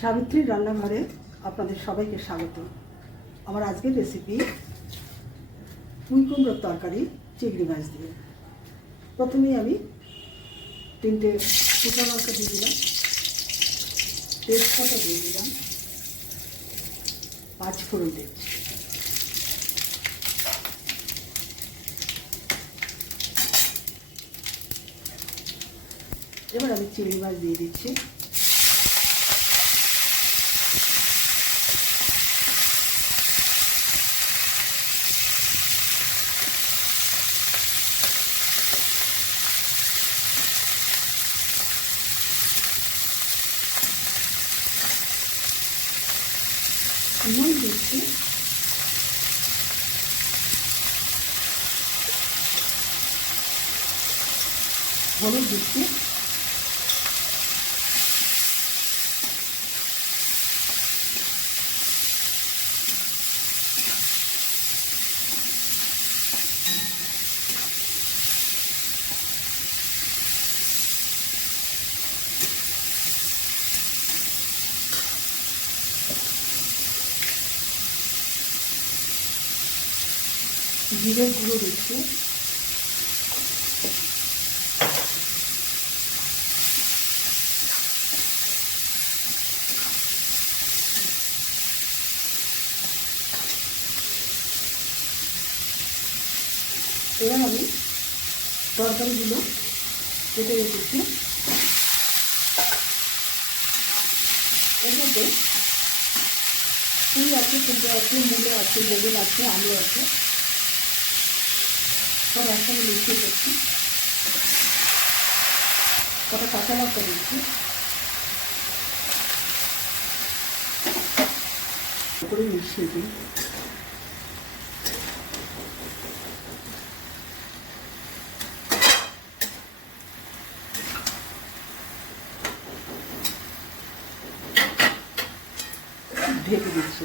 সাবিত্রীর রান্নাঘরে আপনাদের সবাইকে স্বাগত। আমার আজকের রেসিপি পুঁই কুমড়োর তরকারি, চিংড়ি মাছ দিয়ে। প্রথমেই আমি তিনটে শুকনো লঙ্কা দিয়ে দিলাম, তেজপাতা দিয়ে দিলাম, পাঁচ ফোড়ন দিচ্ছি এবার আমি চিংড়ি মাছ দিয়ে দিচ্ছি। নুন দিচ্ছি। হলুদ দিচ্ছি। জিরে গুঁড়ো দিচ্ছি। এবার আমি তরকারিগুলো কেটে রেখেছি। এর মধ্যে ফুল আছে কুমড়ো আছে, মূলো আছে, বেগুন আছে, আলু আছে। সব একসঙ্গে করছি। কটা কাঁচা লঙ্কা দিচ্ছি। করে মিশিয়ে দিই। ঢেকে দিচ্ছি।